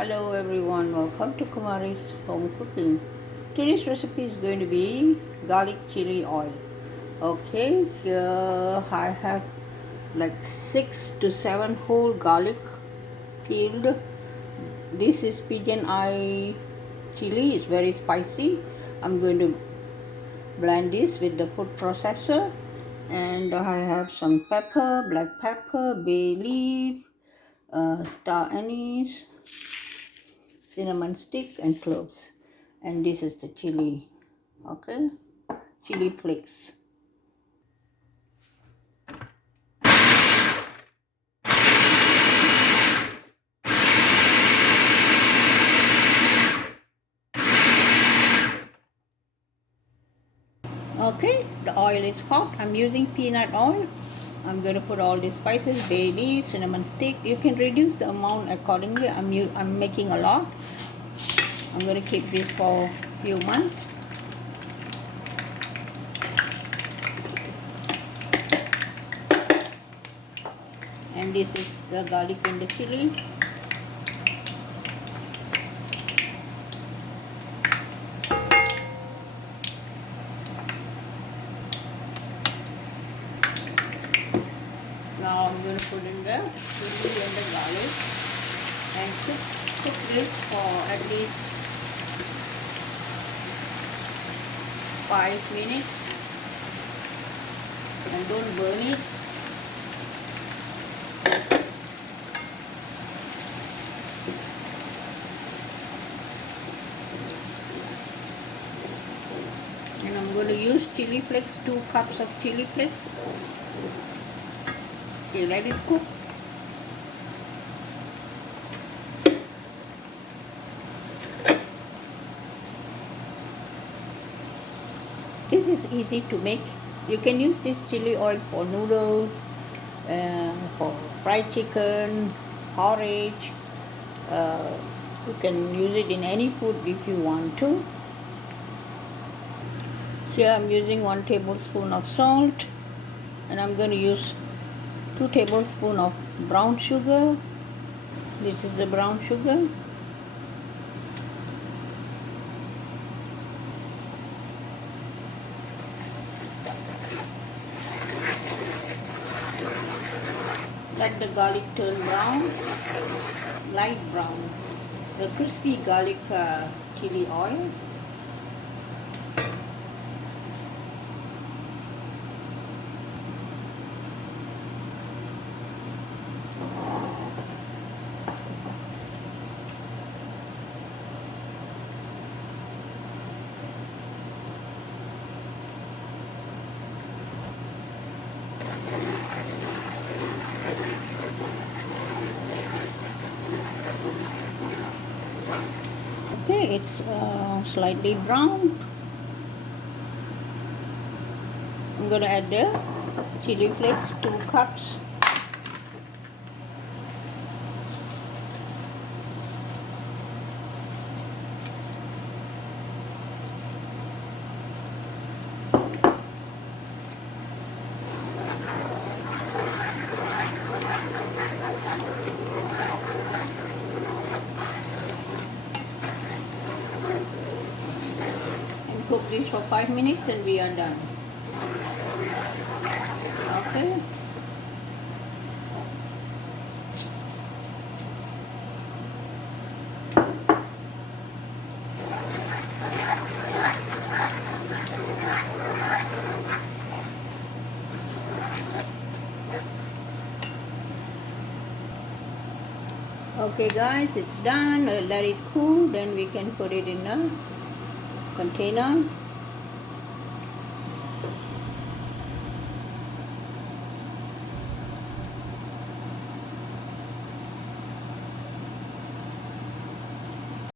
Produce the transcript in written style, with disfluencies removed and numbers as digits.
Hello everyone, welcome to Kumari's Home Cooking. Today's recipe is going to be garlic chili oil. Okay, here I have like 6 to 7 whole garlic peeled. This is pigeon eye chili, it's very spicy. I'm going to blend this with the food processor, and I have some pepper, black pepper, bay leaf, star anise, cinnamon stick and cloves, and this is the chili. Okay, chili flakes. Okay, the oil is hot. I'm using peanut oil. I'm going to put all the spices, bay leaf, cinnamon stick. You can reduce the amount accordingly. I'm making a lot. I'm going to keep this for a few months. And this is the garlic and the chili. Now I'm going to put in the chili and the garlic and cook this for at least 5 minutes, and don't burn it. And I'm going to use chili flakes, 2 cups of chili flakes. Okay, let it cook. This is easy to make. You can use this chili oil for noodles, for fried chicken, porridge. You can use it in any food if you want to. Here I'm using 1 tablespoon of salt, and I'm going to use 2 tablespoons of brown sugar. This is the brown sugar. Let the garlic turn brown, light brown. The crispy garlic chili oil. Okay, it's slightly brown. I'm going to add the chili flakes, 2 cups. Cook this for 5 minutes and we are done. Okay. Okay guys, it's done. Let it cool, then we can put it in a container.